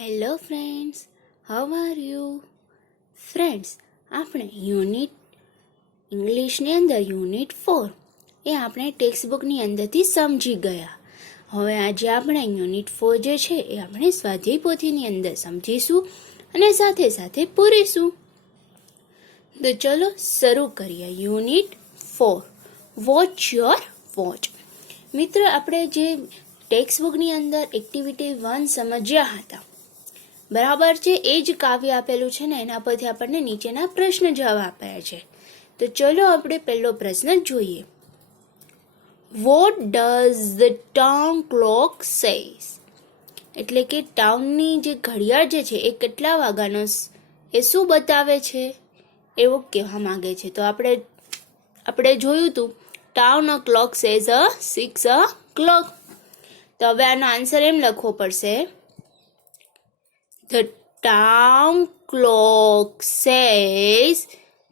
Hello friends, how are you? Friends, આપણે ઇંગ્લિશની અંદર unit 4 એ આપણે ટેક્સ્ટબુકની અંદરથી સમજી ગયા. હવે આજે આપણે યુનિટ 4 જે છે એ આપણે સ્વાધ્યાય પોથીની અંદર સમજીશું અને સાથે સાથે પૂરીશું. તો ચલો શરૂ કરીએ. Unit 4 watch your watch. મિત્ર, આપણે જે ટેક્સ્ટબુકની અંદર એક્ટિવિટી 1 સમજ્યા હતા, બરાબર છે, એ જ કાવ્ય આપેલું છે ને એના પરથી આપણને નીચેના પ્રશ્ન જવાબ આપ્યા છે. તો ચલો આપણે પહેલો પ્રશ્ન જોઈએ. What does the town clock says? એટલે કે ટાઉનની જે ઘડિયાળ જે છે એ કેટલા વાગ્યાનો એ શું બતાવે છે એવું કહેવા માંગે છે. તો આપણે જોયું હતું ટાઉન ક્લોક સેઝ 6 o'clock. તો હવે આનો આન્સર એમ લખવો પડશે, The town clock says,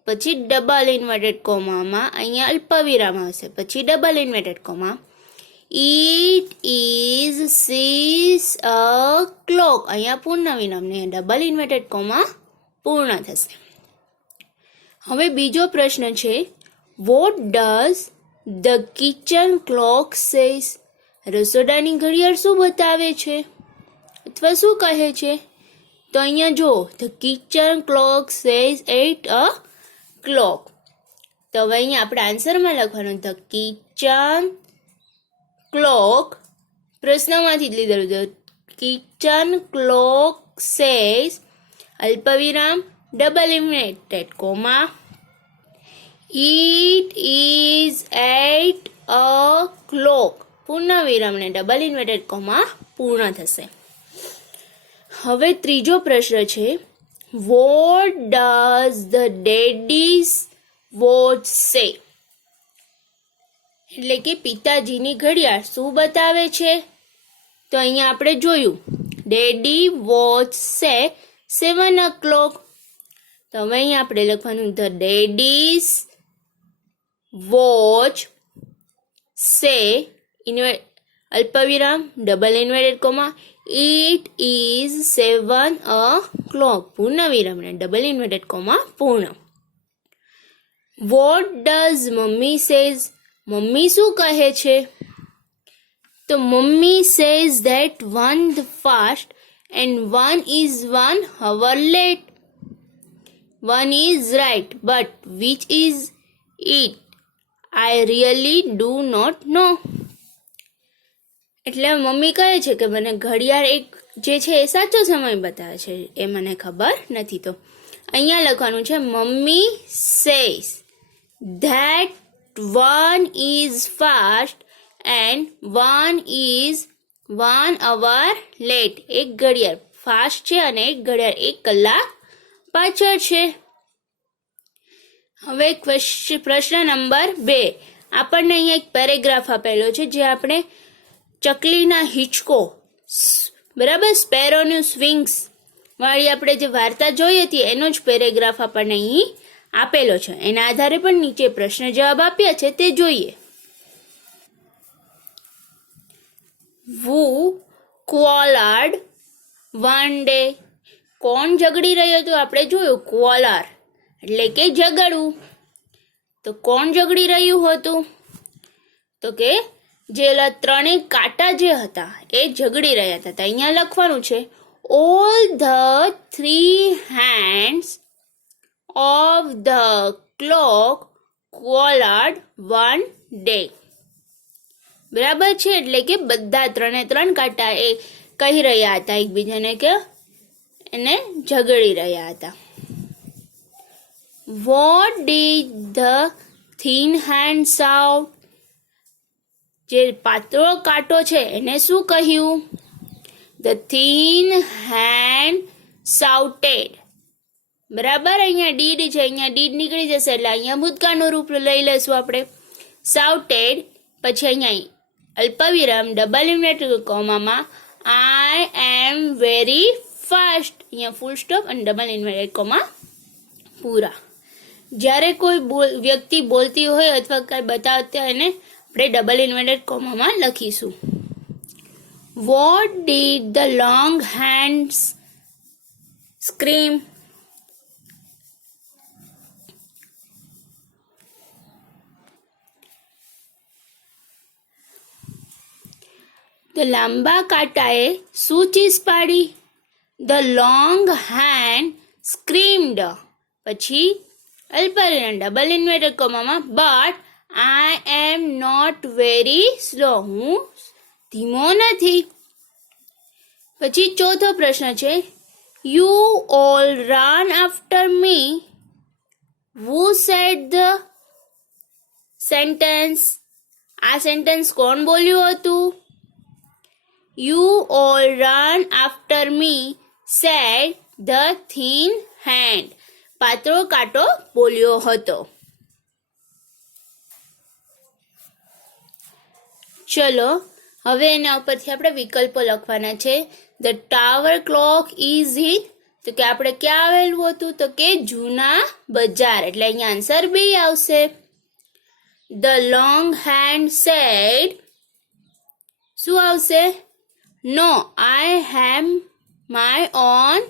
પછી ડબલ ઇન્વર્ટેડ કોમામાં અહીંયા અલ્પવિરામ આવશે, પછી double inverted comma, It is 6 o'clock. અહીંયા પૂર્ણ વિરામ ને ડબલ ઇન્વર્ટેડ કોમા પૂર્ણ થશે. હવે બીજો પ્રશ્ન છે, What does the kitchen clock says? રસોડાની ઘડિયાળ શું બતાવે છે અથવા શું કહે છે? તો અહીંયા જો the kitchen clock says 8 o'clock. તો હવે અહીંયા આપણે આન્સરમાં લખવાનું ધ કિચન ક્લોક, પ્રશ્નમાંથી જ લીધેલું, ધ કિચન ક્લોક સેઝ અલ્પવિરામ double inverted comma It is 8 o'clock. પૂર્ણ વિરામ ને ડબલ ઇન્વર્ટેડ કોમા પૂર્ણ થશે. હવે ત્રીજો પ્રશ્ન છે, what does the daddy's watch સે? એટલે કે પિતાજીની ઘડિયાળ શું બતાવે છે? તો અહીંયા આપણે જોયું ડેડી વોચ સે 7 o'clock. તો હવે અહીંયા આપણે લખવાનું ધ ડેડીઝ વોચ સે અલ્પવિરામ double inverted comma It is 7 o'clock. પૂર્ણ વિરામ ને ડબલ ઇન્વર્ટેડ કોમા પૂર્ણ. What does mummy says? Mummy શું કહે છે? તો mummy says that one the fast and one is 1 hour late. One is right, but which is it? I really do not know. એટલે mummy કહે છે કે મને ઘડિયાળ એક જે છે એ સાચો સમય બતાવે છે, એ મને ખબર નથી. તો અહીંયા લખવાનું છે mummy says that one is fast and one is 1 hour late. એક ઘડિયાળ ફાસ્ટ છે અને એક ઘડિયાળ 1 કલાક પાછળ છે. હવે પ્રશ્ન નંબર 2, આપણને અહીંયા એક પેરેગ્રાફ આપેલો છે જે આપણે ચકલીના હિંચકો, બરાબર, સ્પેરોનું સ્વિંગ્સ વાળી આપણે જે વાર્તા જોઈ હતી એનો જ પેરેગ્રાફ આપણને અહીં આપેલો છે. એના આધારે પણ નીચે પ્રશ્ન જવાબ આપ્યા છે તે જોઈએ. Who quarreled one day? કોણ ઝઘડી રહ્યો હતું? આપણે જોયું quarrel એટલે કે ઝઘડવું. તો કોણ ઝઘડી રહ્યું હતું? તો કે જે ત્રણેય કાંટા જે હતા એ ઝઘડી રહ્યા હતા. અહીંયા લખવાનું છે all the 3 hands of the clock quarreled one day. બરાબર છે, એટલે કે બધા 3 કાંટા એ કહી રહ્યા હતા એકબીજાને કે એને ઝઘડી રહ્યા હતા. What did the thin hand shout? જે પાતળો કાંટો છે એને શું કહ્યું? The thin hand shouted. બરાબર, અહીંયા ડીડ છે, અહીંયા ડીડ નીકળી જશે એટલે અહીંયા ભૂતકાળનું રૂપ લઈ લેશું આપણે. shouted, પછી અહીંયા અલ્પવિરામ ડબલ ઇન્વર્ટેડ કોમામાં I am very fast. અહીંયા ફૂલ સ્ટોપ અને ડબલ ઇન્વર્ટેડ કોમા પૂરા. જ્યારે કોઈ વ્યક્તિ બોલતી હોય અથવા કંઈ બતાવતી હોય એને આપણે ડબલ ઇન્વર્ટેડ કોમામાં લખીશું. What did the long hands scream. તો લાંબા કાંટાએ શું ચીસ પાડી? The long hand screamed. પછી અલ્પવિરામ ડબલ ઇન્વર્ટેડ કોમામાં but I am not very slow. હું ધીમો નથી. પછી ચોથો પ્રશ્ન છે You all run after me. Who said the sentence? આ સેન્ટેન્સ કોણ બોલ્યું હતું? You all run after me, said the thin hand. પાતળો કાંટો બોલ્યો હતો. ચલો હવે એના ઉપરથી આપણે વિકલ્પો લખવાના છે. The tower clock is in, તો કે આપણે ક્યાં આવેલું હતું? તો કે જૂના બજાર, એટલે અહીંયા આન્સર બી આવશે. The long hand said, શું આવશે? No, I am my own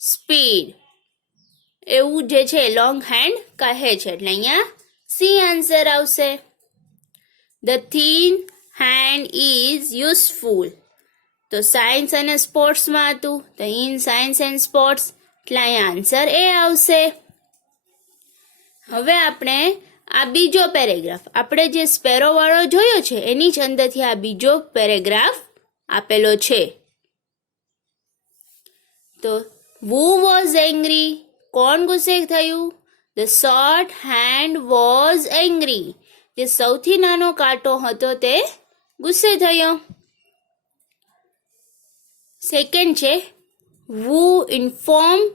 speed. એવું જે છે લોંગ હેન્ડ કહે છે, એટલે અહીંયા સી આન્સર આવશે. The thin hand is useful. તો સાયન્સ અને સ્પોર્ટ્સમાં હતું, તો ઇન સાયન્સ એન્ડ સ્પોર્ટ્સ, એટલે અહીંયા આન્સર એ આવશે. હવે આપણે આ બીજો પેરેગ્રાફ, આપણે જે સ્પેરો વાળો જોયો છે એની જ અંદરથી આ બીજો પેરેગ્રાફ આપેલો છે. તો who was angry? કોણ ગુસ્સે થયું? The short hand was angry. જે સૌથી નાનો કાંટો હતો તે ગુસ્સે થયો. સેકન્ડ છે who informed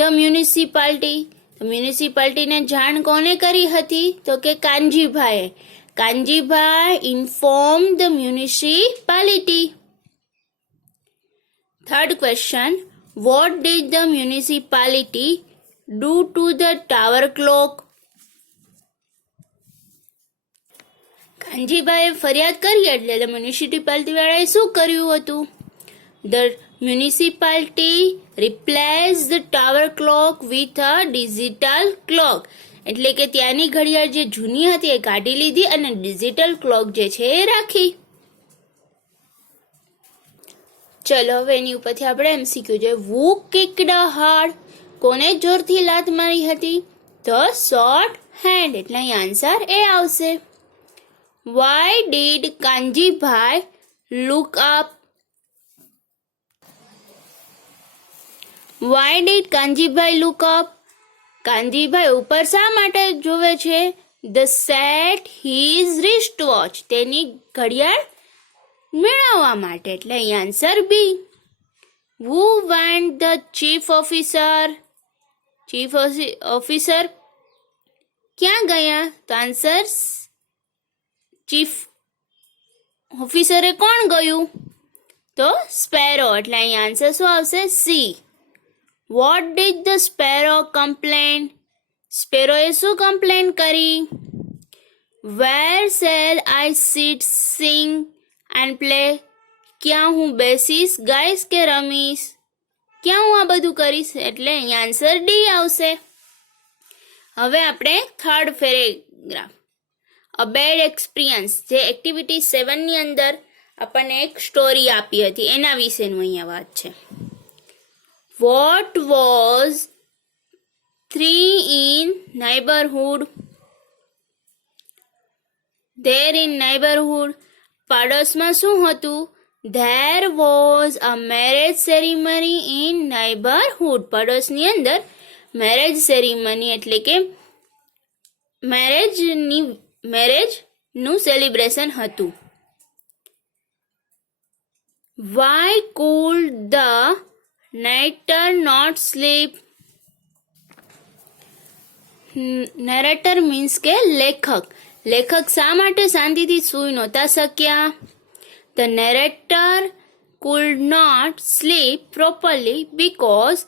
the municipality? તો મ્યુનિસિપાલિટીને જાણ કોને કરી હતી? તો કે કાનજીભાઈએ. Kanjibhai informed the municipality. Third question, what did the municipality do to the tower clock? કાનજીભાઈએ ફરિયાદ કરી એટલે મ્યુનિસિપાલિટી વાળાએ શું કર્યું હતું? The municipality replaced the tower clock with a digital clock. એટલે કે ત્યાંની ઘડિયાળ જે જૂની હતી એ કાઢી લીધી અને ડિજિટલ ક્લોક જે છે એ રાખી. ચલો હવે એની ઉપરથી આપણે MCQ જોઈએ. Who kicked hard? કોને જોરથી લાત મારી હતી? The short hand, એટલે અહીં આન્સર એ આવશે. Why did Kanjibhai look up? Why did Kanjibhai look up? Kanjibhai ઉપર શા માટે જોવે છે? The set his wristwatch. તેની ઘડિયાળ મેળવવા માટે, એટલે અહીં answer B. Who went the chief officer? Chief officer ક્યાં ગયા? તો આન્સર ચીફ ઓફિસરે કોણ ગયું? તો સ્પેરો, એટલે અહીં આન્સર શું આવશે? C. What did the sparrow complain? સ્પેરોએ શું કમ્પ્લેન કરી? Where shall I sit, sing and play? ક્યાં હું બેસીશ, ગાઈશ કે રમીશ? ક્યાં હું આ બધું કરીશ? એટલે અહીં આન્સર ડી આવશે. હવે આપણે થર્ડ પેરેગ્રાફ, અ બેડ એક્સપિરિયન્સ, જે એક્ટિવિટી 7 ની અંદર આપણને એક સ્ટોરી આપી હતી એના વિશેનું અહીંયા વાત છે. What was 3 in neighborhood? There in neighborhood, પાડોશમાં શું હતું? There was a marriage ceremony in neighborhood. પડોશની અંદર મેરેજ સેરેમની એટલે કે મેરેજનું સેલિબ્રેશન હતું. Why could the narrator not sleep? narrator means કે લેખક. લેખક શા માટે શાંતિથી સૂઈ નહોતા શક્યા? The narrator could not sleep properly because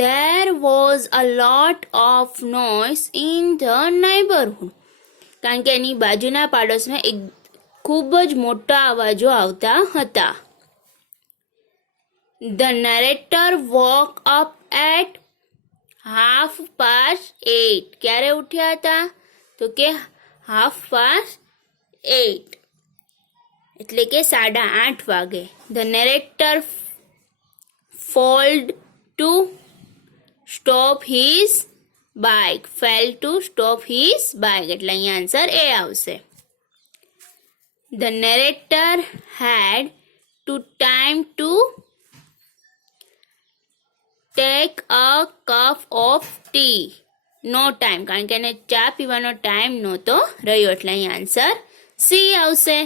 there was a lot of noise in the neighborhood. કારણ કે એની બાજુના પાડોશમાં એક ખૂબ જ મોટા અવાજો આવતા હતા. The narrator woke up at 8:30. ક્યારે ઉઠ્યા હતા? તો કે 8:30, એટલે કે 8:30 વાગે. The narrator failed to stop his bike. Fail to stop his bike, એટલે અહીંયા આન્સર એ આવશે. The narrator had to time to take a cup of tea. No time, કારણ કે એને ચા પીવાનો ટાઈમ નહોતો રહ્યો, એટલે અહીં આન્સર સી આવશે.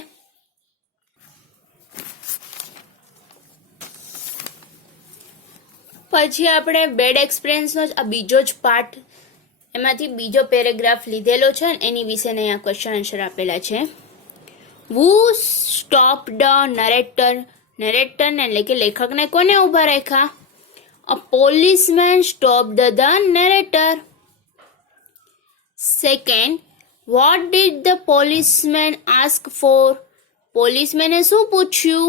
પછી આપણે બેડ એક્સપિરિયન્સનો આ બીજો જ પાર્ટ, એમાંથી બીજો પેરેગ્રાફ લીધેલો છે અને એની વિશે અહીંયા ક્વેશ્ચન આન્સર આપેલા છે. વુ સ્ટોપ ધ નરેટર. નરેટરને એટલે કે લેખકને કોને ઊભા રાખ્યા? A policeman stopped the narrator. Second, what did the policeman ask for? Policeman શું પૂછ્યું?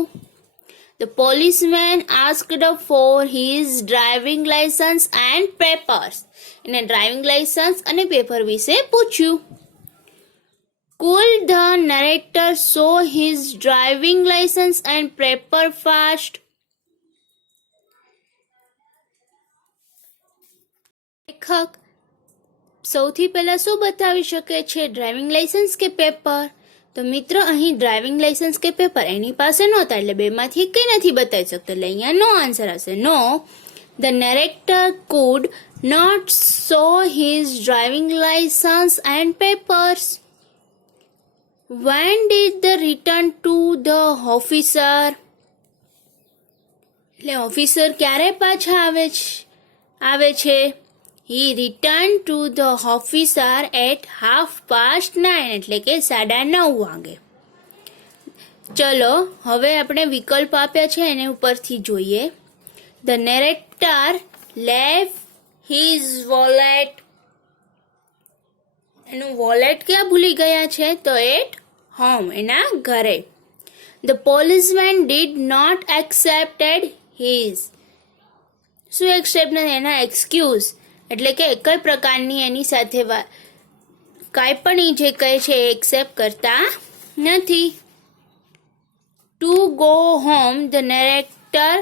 The policeman asked for his driving license and papers. એને ડ્રાઇવિંગ લાયસન્સ અને પેપર વિશે પૂછ્યું. Could the narrator show his driving license and paper fast? લેખક સૌથી પહેલા શું બતાવી શકે છે? ડ્રાઇવિંગ લાયસન્સ કે પેપર? તો મિત્ર અહીં ડ્રાઇવિંગ લાયસન્સ કે પેપર એની પાસે નહોતા, એટલે બેમાંથી કંઈ નથી બતાવી શકતો, એટલે અહીંયા નો આન્સર આવશે. No, the narrator could not show his driving licence and papers. When did the return to the officer. એટલે ઓફિસર ક્યારે પાછા આવે છે? He returned to the officer at 9:30, એટલે કે 9:30 વાગે. ચલો હવે આપણે વિકલ્પ આપ્યા છે એને ઉપરથી જોઈએ. The narrator left his wallet. એનું વોલેટ ક્યાં ભૂલી ગયા છે? તો એટ હોમ, એના ઘરે. The policeman did not accepted his. શું એક્સેપ્ટ નથી? એના એક્સક્યુઝ, એટલે કે કઈ પ્રકારની એની સાથે કાંઈ પણ જે કહે છે એ એક્સેપ્ટ કરતા નથી. To go home the narrator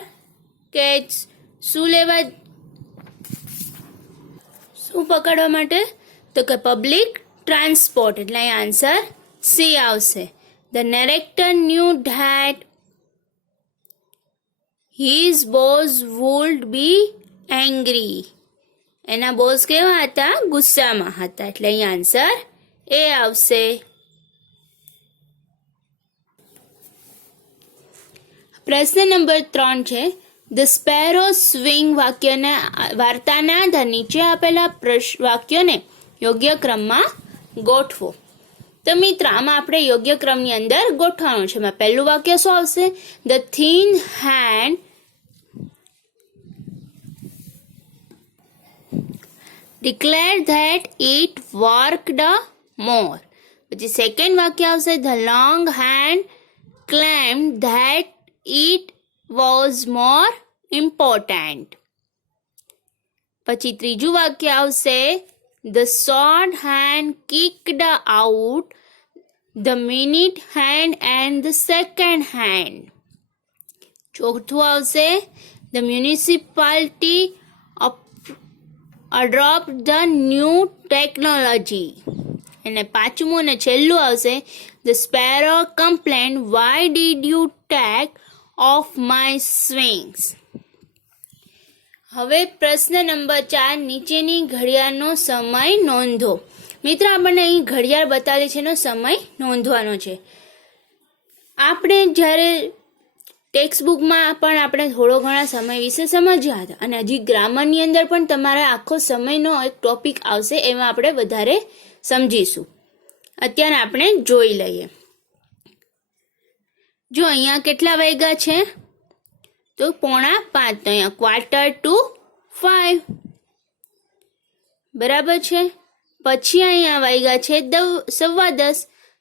catch. શું પકડવા માટે? તો કે પબ્લિક ટ્રાન્સપોર્ટ, એટલે અહીં આન્સર સી આવશે. The narrator knew that his boss would be angry. એના બોસ કેવા હતા? ગુસ્સામાં હતા, એટલે અહીં આન્સર એ આવશે. પ્રશ્ન નંબર 3 છે. ધ સ્પેરો સ્વિંગ વાર્તાના આધાર નીચે આપેલા વાક્યોને યોગ્ય ક્રમમાં ગોઠવો. તો મિત્ર આમાં આપણે યોગ્ય ક્રમની અંદર ગોઠવવાનું છે. એમાં પહેલું વાક્ય શું આવશે? The thin hand declared that it worked more. પછી સેકન્ડ વાક્ય આવશે the long hand claimed that it was more important. પછી ત્રીજું વાક્ય આવશે the short hand kicked out the minute hand and the second hand. ચોથું આવશે the municipality adopt the new technology. અને પાંચમું અને છેલ્લું આવશે the sparrow complained, why did you take off my swings? હવે પ્રશ્ન નંબર 4, નીચેની ઘડિયાળનો સમય નોંધો. મિત્ર આપણને અહીં ઘડિયાળ બતાવેલી છે એનો સમય નોંધવાનો છે. આપણે જ્યારે ટેક્સ્ટ બુકમાં પણ આપણે થોડો ઘણા સમય વિશે સમજ્યા હતા, અને હજી ગ્રામરની અંદર પણ તમારા આખો સમયનો એક ટોપિક આવશે, એમાં આપણે વધારે સમજીશું. અત્યારે આપણે જોઈ લઈએ. જો અહીંયા કેટલા વાગ્યા છે? તો 4:45. તો અહીંયા 4:45 બરાબર છે. પછી અહીંયા વાગ્યા છે 10:15.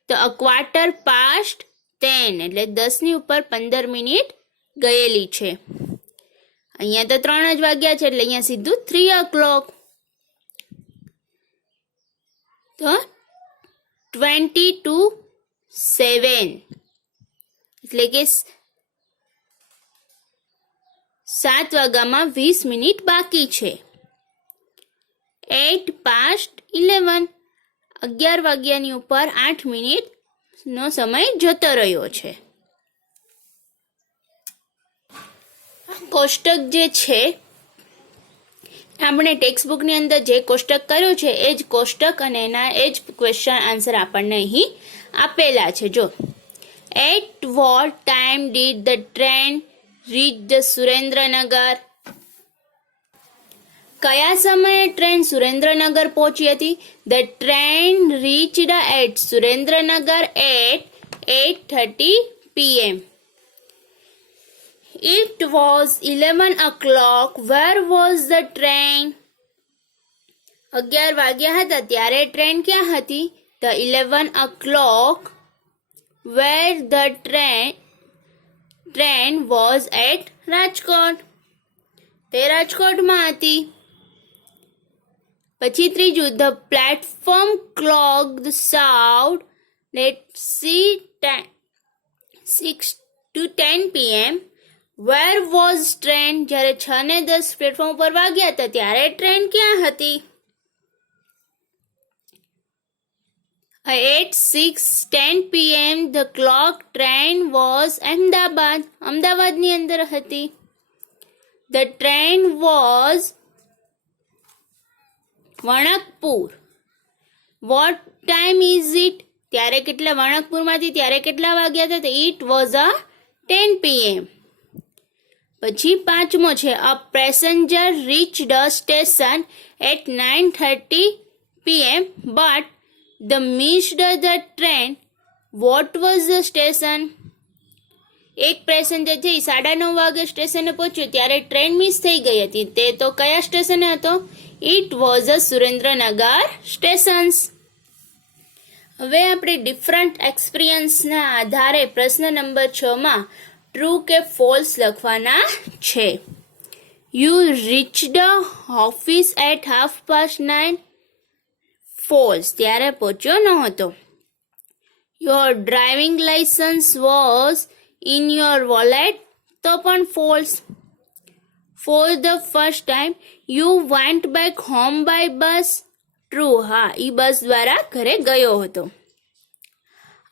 તો 10:15, એટલે 10 ની ઉપર 15 મિનિટ ગયેલી છે. અહીંયા તો 3 જ વાગ્યા છે એટલે અહીંયા સીધું 3 o'clock. તો 20 to 7 એટલે કે 7 વાગ્યામાં 20 મિનિટ બાકી છે. 8 past 11 11 વાગ્યાની ઉપર 8 મિનિટનો સમય જતો રહ્યો છે. કોષ્ટક જે છે આપણે ટેક્સ્ટબુકની અંદર જે કોષ્ટક કર્યું છે એ જ કોષ્ટક અને એના એ જ ક્વેશ્ચન આન્સર આપણને અહીં આપેલા છે. જો at what time did the train reach the Surendranagar? કયા સમયે ટ્રેન સુરેન્દ્રનગર પહોંચી હતી? The train reached at Surendranagar at 8:30 PM. It was 11 o'clock. Where was the train? 11 વાગ્યા હતા ત્યારે ટ્રેન ક્યાં હતી? The 11 o'clock where the train was at Rajkot. તે રાજકોટમાં હતી. પછી ત્રીજું, the platform clocked sound at 6 to 10 PM. Where was train? જ્યારે 6 ને 10 પ્લેટફોર્મ ઉપર વાગ્યા હતા ત્યારે ટ્રેન ક્યાં હતી? At 6:10 PM the clock train was Ahmedabad. અમદાવાદની અંદર હતી. The train was વણકપુર. What time is it? ત્યારે કેટલા વણકપુરમાંથી ત્યારે કેટલા વાગ્યા હતા? It was 10 PM. પછી પાંચમો છે, a passenger reached a station at 9:30 PM but the missed the train. What was the station? એક પેસેન્જર છે 9:30 વાગે સ્ટેશને પહોંચ્યો ત્યારે ટ્રેન મિસ થઈ ગઈ હતી. તે તો કયા સ્ટેશને હતો? It was a Surendranagar stations. હવે આપણે ડિફરન્ટ એક્સપિરિયન્સના આધારે પ્રશ્ન નંબર 6 માં ટ્રુ કે ફોલ્સ લખવાના છે. You reached office at 9:30. False, ત્યારે પહોંચ્યો ન હતો. Your driving licence was in your wallet. તો પણ false. For the first time you went back home by bus. True, હા, એ બસ દ્વારા ઘરે ગયો હતો.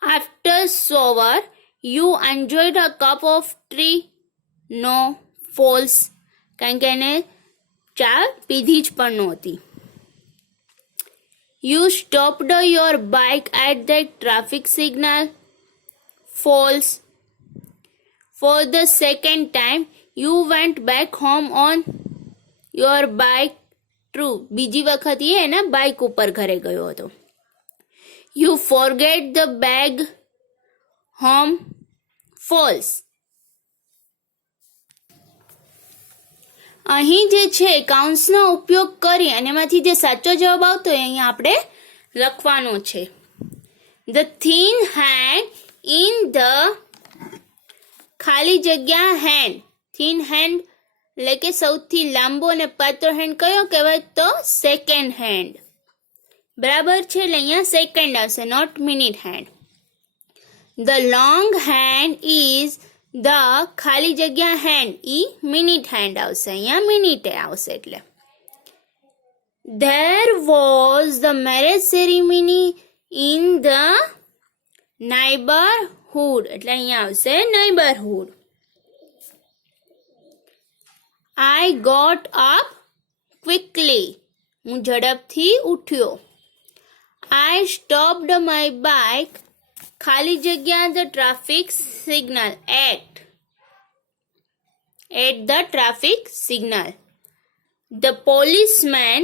After shower you enjoyed a cup of tea. No, false, કારણ કે એને ચા પીધી જ પણ નહોતી. You stopped your bike at the traffic signal. False. For the second time you went back home on your bike. True, બીજી વખત એ એના બાઇક ઉપર ઘરે ગયો હતો. You forget the bag home. False. અહીં જે છે કાઉન્ટ્સનો ઉપયોગ કરી અને એમાંથી જે સાચો જવાબ આવતો હોય અહીંયા આપણે લખવાનો છે. The thin hand in the ખાલી જગ્યા હેન્ડ. થીન હેન્ડ એટલે કે સૌથી લાંબો અને પાતળો હેન્ડ કયો કહેવાય? તો સેકન્ડ હેન્ડ. બરાબર છે, એટલે અહીંયા સેકન્ડ આવશે, not minute hand. The long hand is the ખાલી જગ્યા હેન્ડ. ઈ મિનિટ હેન્ડ આવશે, અહીંયા મિનિટે આવશે. એટલે there was the marriage ceremony in the neighbourhood. એટલે અહીંયા આવશે neighbourhood. I got up quickly. હું ઝડપથી ઉઠ્યો. I stopped my bike. ખાલી જગ્યા the traffic signal at the traffic signal. The policeman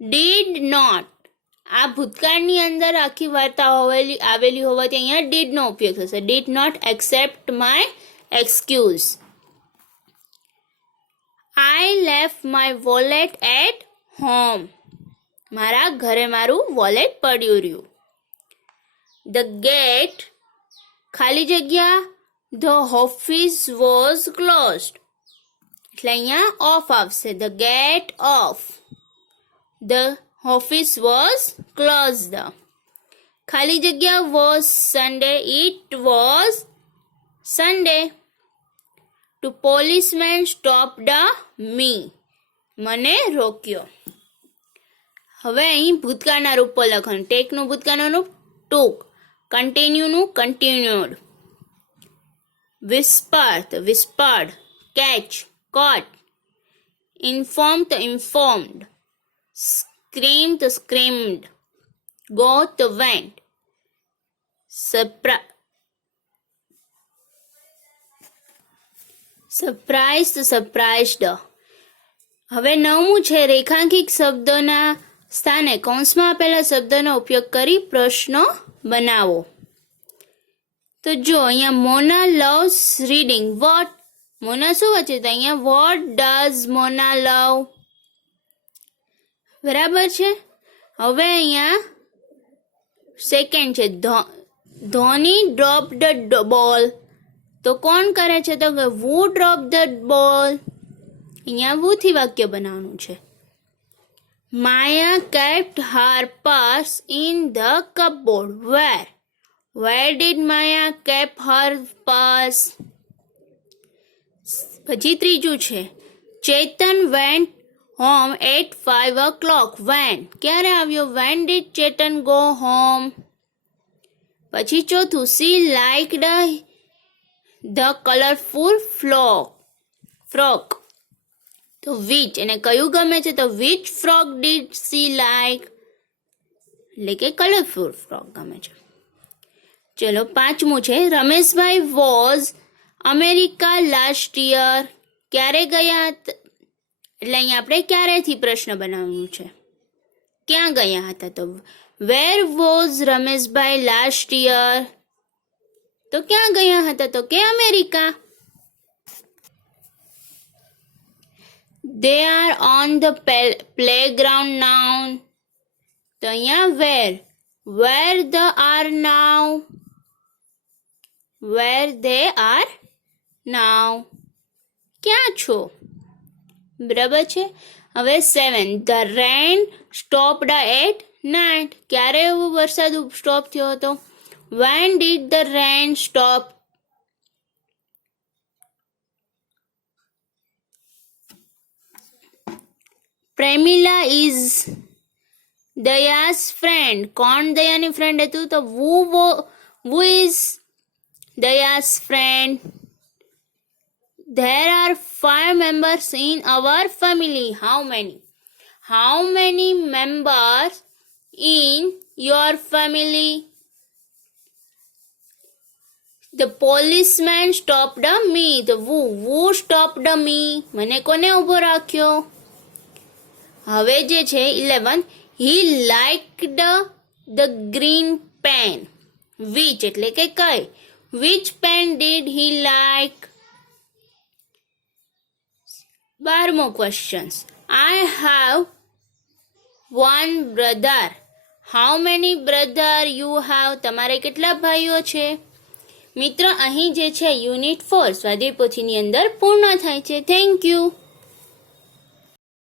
did not. આ ભૂતકાળની અંદર આખી વાર્તા આવેલી હોવાથી અહીંયા ડીડ નો ઉપયોગ થશે. Did not accept my excuse. I left my wallet at home. મારા ઘરે મારું વોલેટ પડ્યું રહ્યું. ધ ગેટ ખાલી જગ્યા ધ ઓફિસ વોઝ ક્લોઝડ. એટલે અહીંયા ઓફ આવશે. The gate of the office was closed. ખાલી જગ્યા was Sunday. It was Sunday. Two policeman stopped me. મને રોક્યો. હવે અહીં ભૂતકાળના રૂપો લખવાનું. ટેકનું ભૂતકાળનું રૂપ ટુક. કન્ટિન્યુનું કન્ટિન્યુડ. વિસ્પર તો whispered. Catch caught. Inform to informed. Scream to screamed. Go to went. Surprise to surprised. હવે નવમું છે રેખાંકિત શબ્દોના સ્થાને કૌંસમાં આપેલા શબ્દોનો ઉપયોગ કરી પ્રશ્નો બનાવો. તો જો અહીંયા મોના લવ્સ રીડિંગ. વોટ મોના શું વાંચે? તો અહીંયા વોટ ડઝ મોના લવ. બરાબર છે. હવે અહીંયા સેકન્ડ છે ધોની ડ્રોપ ધ બોલ. તો કોણ કરે છે? તો વુ ડ્રોપ ધ બોલ. અહીંયા વુથી વાક્ય બનાવવાનું છે. Maya kept her purse in the cupboard. Where did Maya keep her purse. પછી ત્રીજું છે Chetan went home at 5 o'clock. When ક્યારે આવ્યો? When did Chetan go home. પછી ચોથું she liked the colourful frock. તો વિચ એને કયું ગમે છે? તો which frock did she like. એટલે કે કલરફુલ ફ્રોક ગમે છે. ચલો પાંચમું છે Rameshbhai was America last year. ક્યારે ગયા? એટલે અહીંયા આપણે ક્યારેથી પ્રશ્ન બનાવવાનું છે. ક્યાં ગયા હતા? તો where was Rameshbhai last year. તો ક્યાં ગયા હતા? તો કે America. They are on the playground now. તો અહીંયા where they are now. Where they are now. ક્યાં છો? બરાબર છે. હવે 7 the rain stopped at night. ક્યારે વરસાદ સ્ટોપ થયો હતો? when did the rain stop. Pramila is Daya's friend. કોણ દયાની ફ્રેન્ડ હતું? તો who is દયા's friend. There are 5 members in our family. How many? How many members in your family? The policeman stopped me. The who stopped me. મને કોને ઊભો રાખ્યો? હવે જે છે 11 he liked the green pen. which એટલે કે કઈ? which pen did he like? 12મો questions. I have one brother. How many brother you have? તમારે કેટલા ભાઈઓ છે? મિત્રો અહીં જે છે યુનિટ 4 સ્વાધ્યાય પોથીની અંદર પૂર્ણ થાય છે. Thank you.